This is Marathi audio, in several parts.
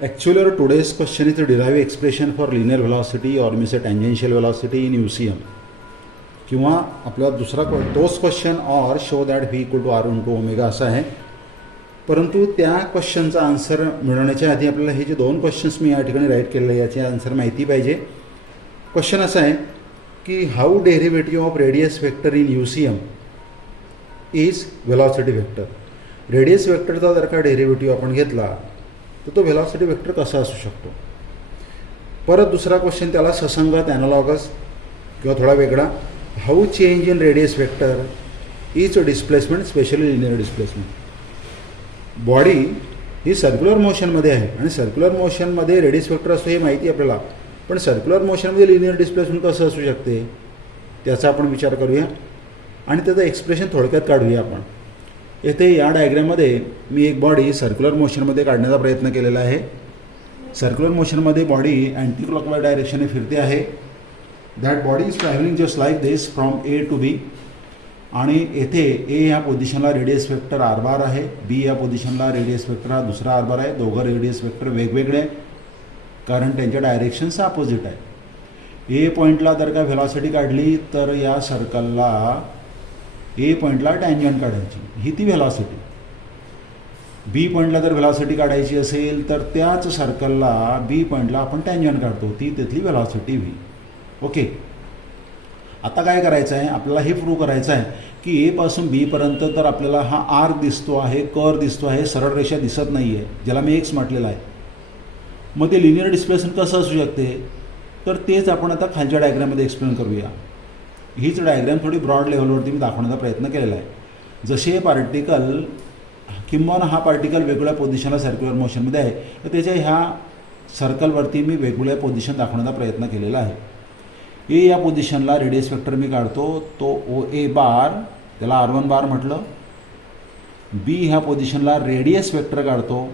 Actually, our today's question is to derive expression for linear velocity or means a tangential velocity in UCM. किंवा आपला दुसरा तोच क्वेश्चन और show that V equal to R into omega असा आहे. परंतु त्या क्वेश्चनचा आन्सर मिळवण्याच्या आधी आपल्याला हे जे दोन क्वेश्चन्स मी या ठिकाणी राईट केलेले आहे याचे आन्सर माहिती पाहिजे. क्वेश्चन असा आहे की how derivative of radius vector in UCM is velocity vector. Radius वेक्टरचा जर का डेरिव्हेटिव्ह आपण घेतला तर तो वेलॉसिटी वेक्टर कसा असू शकतो. परत दुसरा क्वेश्चन त्याला ससंगत ॲनालॉगस किंवा थोडा वेगळा, how change in radius vector is displacement specially linear displacement. Body ही सर्क्युलर मोशनमध्ये आहे आणि सर्क्युलर मोशनमध्ये रेडियस वेक्टर असतो हे माहिती आहे आपल्याला, पण सर्क्युलर मोशनमध्ये लिनियर डिस्प्लेसमेंट कसं असू शकते त्याचा आपण विचार करूया आणि त्याचं एक्सप्रेशन थोडक्यात काढूया आपण. येथे या डायग्राममध्ये मी एक बॉडी सर्क्युलर मोशनमध्ये काढण्याचा प्रयत्न केलेला आहे. सर्क्युलर मोशनमध्ये बॉडी अँटी क्लॉकवाईज डायरेक्शनने फिरते आहे. That body is travelling just like this from A to B. आणि येथे A ह्या पोझिशनला रेडियस वेक्टर R बार आहे, B या पोझिशनला रेडियस वेक्टर हा दुसरा R बार आहे. दोघं रेडियस वेक्टर वेगवेगळे कारण त्यांच्या डायरेक्शन्स अपोजिट आहे. A पॉईंटला जर का व्हेलॉसिटी काढली तर या सर्कलला A पॉईंटला टँजंट काढायची, ही ती व्हेलॉसिटी. B पॉईंटला जर व्हेलॉसिटी काढायची असेल तर त्याच सर्कलला B पॉईंटला आपण टँजंट काढतो, ती तिथली व्हेलॉसिटी V. ओके, आता काय करायचं आहे आपल्याला हे प्रूव्ह करायचं आहे की A पासून B पर्यंत तर आपल्याला हा आर्क दिसतो आहे, कर दिसतो आहे, सरळ रेषा दिसत नाही आहे ज्याला मी एक्स म्हटलेलं आहे. मग ते लिनियर डिस्प्लेसमेंट कसं असू शकते तर तेच आपण आता खालच्या डायग्राममध्ये एक्सप्लेन करूया. हीच डायग्राम थोडी ब्रॉड लेवलवरती मी दाखवण्याचा प्रयत्न केलेला आहे. जसे हे पार्टिकल किंवा हा पार्टिकल वेगवेगळ्या पोझिशनला सर्क्युलर मोशनमध्ये आहे तर त्याच्या ह्या सर्कलवरती मी वेगवेगळ्या पोझिशन दाखवण्याचा प्रयत्न केलेला आहे. A या पोझिशनला रेडियस वेक्टर मी काढतो, तो OA बार, त्याला R1 बार म्हटलं. B ह्या पोझिशनला रेडियस वेक्टर काढतो,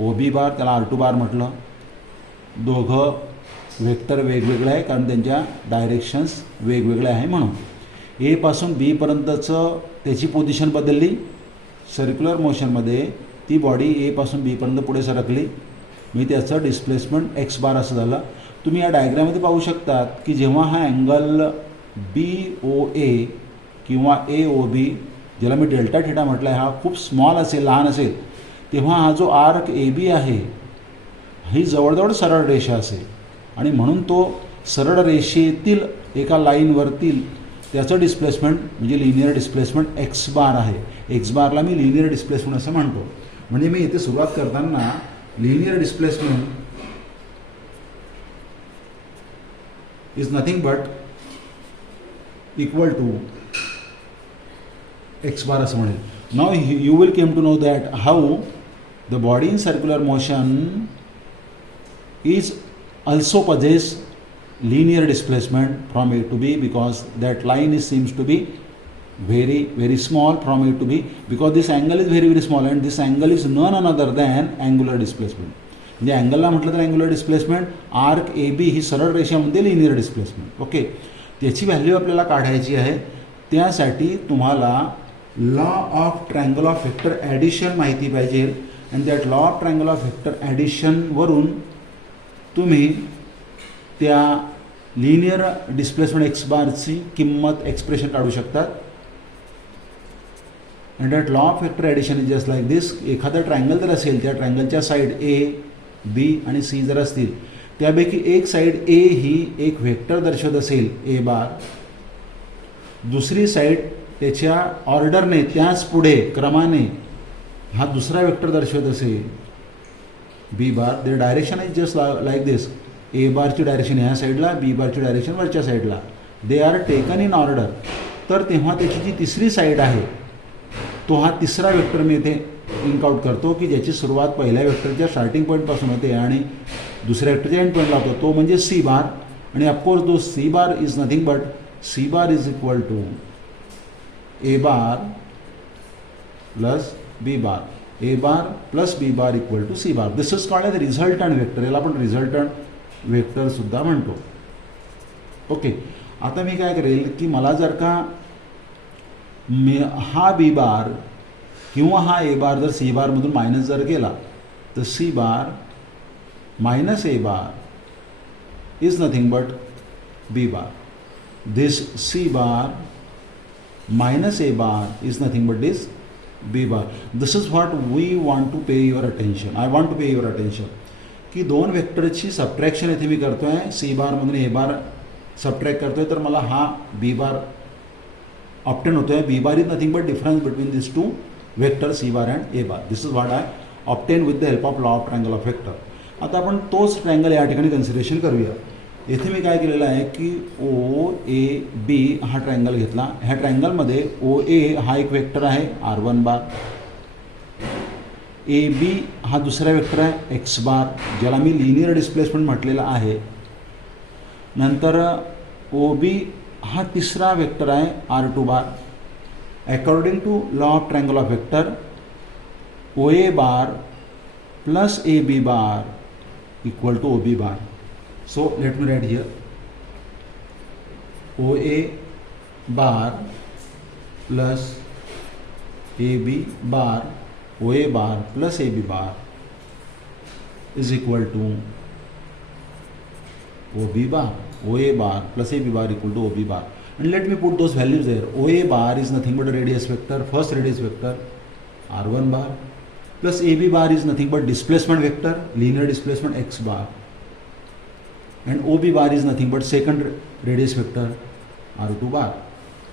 OB बार, त्याला R2 बार म्हटलं. दोघं वेक्टर वेगवेगळे आहे कारण त्यांच्या डायरेक्शन्स वेगवेगळे आहे म्हणून. A पासून B पर्यंतचं त्याची पोझिशन बदलली सर्क्युलर मोशनमध्ये, ती बॉडी A पासून B पर्यंत पुढे सरकली, मी त्याचं डिस्प्लेसमेंट एक्स बार असं झालं. तुम्ही या डायग्राममध्ये पाहू शकतात की जेव्हा हा अँगल BOA किंवा AOB, ज्याला मी डेल्टा थिटा म्हटलं आहे, हा खूप स्मॉल असेल, लहान असेल, तेव्हा हा जो आर्क AB आहे ही जवळजवळ सरळ रेषा असेल आणि म्हणून तो सरळ रेषेतील एका लाईनवरतील त्याचं डिस्प्लेसमेंट म्हणजे लिनियर डिस्प्लेसमेंट एक्स बार आहे. एक्स बारला मी लिनियर डिस्प्लेसमेंट असं म्हणतो. म्हणजे मी इथे सुरुवात करताना linear displacement is nothing but equal to x bar असं म्हणेल. Now you will came to know that how the body in circular motion is also possess linear displacement from A to B because that line seems to be very small from A to B because this angle is very small and this angle is none other than angular displacement. म्हणजे अँगलला म्हटलं तर अँग्युलर डिस्प्लेसमेंट, आर्क AB ही सरळ रेषामध्ये लिनियर डिस्प्लेसमेंट. ओके, त्याची व्हॅल्यू आपल्याला काढायची आहे. त्यासाठी तुम्हाला law of triangle of vector addition माहिती पाहिजे आणि that law of triangle of vector ॲडिशनवरून तुम्ही त्या लिनियर डिस्प्लेसमेंट एक्स बारची किंमत एक्सप्रेशन काढू शकतात. And that law of vector addition is just like this. एखादं ट्रायंगल जर असेल, त्या ट्रायंगलच्या साईड A, B आणि C जर असतील, त्यापैकी एक साईड A ही एक वेक्टर दर्शवत असेल A बार, दुसरी साईड त्याच्या ऑर्डरने त्याच पुढे क्रमाने हा दुसरा वेक्टर दर्शवत असेल B bar. The direction is just like this. A बारची डायरेक्शन ह्या साईडला, B बारची डायरेक्शन वरच्या साईडला, they are taken in order. तर तेव्हा त्याची जी तिसरी साईड आहे तो हा तिसरा वेक्टर मी इथे लिंक आउट करतो की ज्याची सुरुवात पहिल्या वेक्टरच्या स्टार्टिंग पॉईंटपासून होते आणि दुसऱ्या वेक्टरच्या एंड पॉईंटला होतो, तो म्हणजे C बार. आणि ऑफकोर्स दो C bar is nothing but C bar is equal to A bar plus B bar, A bar plus B bar equal to C bar. This is called as resultant vector. याला आपण रिझल्टंट वेक्टरसुद्धा म्हणतो. ओके, आता मी काय करेल की मला जर का हा B बार किंवा हा A बार जर C बारमधून मायनस जर केला तर C bar minus a bar is nothing but b bar. This c bar minus a bar is nothing but this b bar. This is what we want to pay your attention. I want to pay your attention की दोन वेक्टरची सबट्रॅक्शन इथे मी करतोय, सी बार मधून ए बार सबट्रॅक्ट करतोय, तर मला हा बी बार ऑप्टेन होतोय. B bar is nothing but difference between this two vector C bar and A bar. This is what I obtain with the help of law of triangle of vector. आता आपण तोच ट्रायंगल या ठिकाणी कन्सिडरेशन करूया. येथे मी काय केलेलं आहे की ओ ए बी हा ट्रायंगल घेतला. ह्या ट्रायंगलमध्ये ओ ए हा एक वेक्टर आहे R1 बार, ए बी हा दुसरा वेक्टर आहे एक्स बार, ज्याला मी लिनियर डिस्प्लेसमेंट म्हटलेला आहे. नंतर ओ बी हा तिसरा वेक्टर आहे R2 bar. According to law of triangle of vector, O A bar plus A B bar equal to O B bar. So let me write here O A bar plus A B bar, O A bar plus A B bar is equal to O B bar. O A bar plus A B bar equal to O B bar. And let me put those values there. O A bar is nothing but a radius vector, first radius vector R1 bar, plus A B bar is nothing but displacement vector, linear displacement x bar, and O B bar is nothing but second radius vector R2 bar.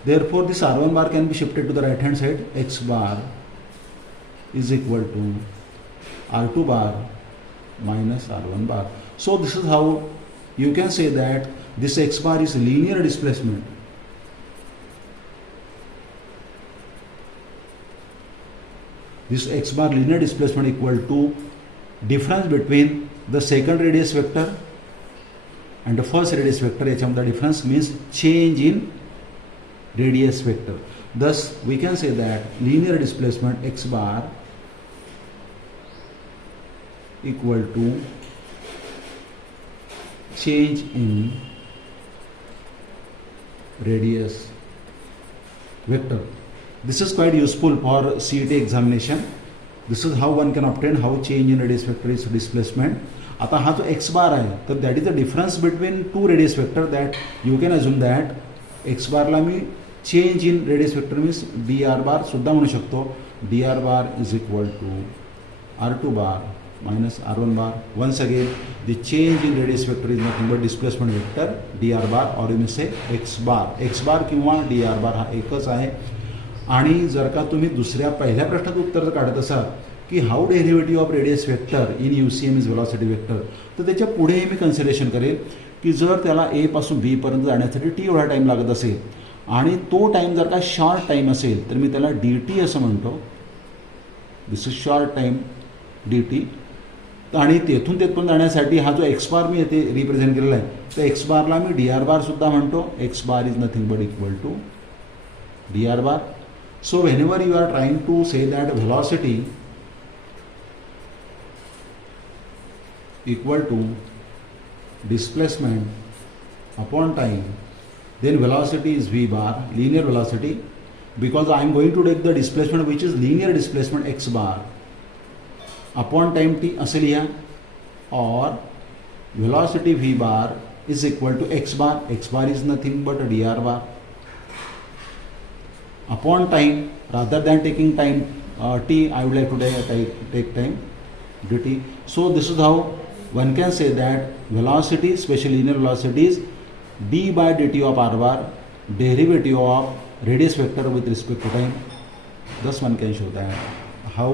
Therefore, this R1 bar can be shifted to the right hand side. X bar is equal to R2 bar minus R1 bar. So this is how you can say that this x bar is linear displacement. This x bar linear displacement equal to difference between the second radius vector and the first radius vector. याच्यामध्ये difference means change in radius vector. Thus we can say that linear displacement x bar equal to change in radius vector. This is quite useful for CET examination. This is how one can obtain how change in radius vector is displacement. आता हा जो x bar आहे, तर that is the difference between two radius vector. That you can assume that x bar ला मी change in radius vector means dr bar सुद्धा म्हणू शकतो. dr bar is equal to r2 bar minus r1 bar. Once again, the change in radius vector is nothing but displacement vector dr bar, or you may say x bar. x bar किंवा dr bar हा एकच आहे. आणि जर का तुम्ही दुसऱ्या पहिल्या प्रश्नाचं उत्तर काढत असाल की how derivative of radius vector in UCM is velocity vector, तर त्याच्या पुढे मी कन्सिडरेशन करेल की जर त्याला ए पासून बी पर्यंत जाण्यासाठी टी एवढा टाईम लागत असेल आणि तो टाईम जर का शॉर्ट टाईम असेल तर मी त्याला dt असं म्हणतो. दिस इज शॉर्ट टाईम dt. आणि तेथून तेथून जाण्यासाठी हा जो एक्स बार मी येथे रिप्रेझेंट केलेला आहे, तर एक्स बारला मी dr बार सुद्धा म्हणतो. X bar is nothing but equal to dr bar. So whenever you are trying to say that velocity equal to displacement upon time, then velocity is v bar, linear velocity, because I am going to take the displacement which is linear displacement x bar upon time t असे लिहा, और velocity v bar is equal to x bar. x bar is nothing but dr bar upon time. Rather than taking time t, I would like to take time dt. So this is how one can say that velocity, especially linear velocity, is d by dt of r bar, derivative of radius vector with respect to time. Thus one can show that how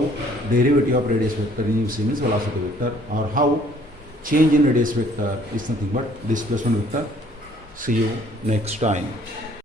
derivative of radius vector in UCM is velocity vector, or how change in radius vector is nothing but displacement vector. See you next time.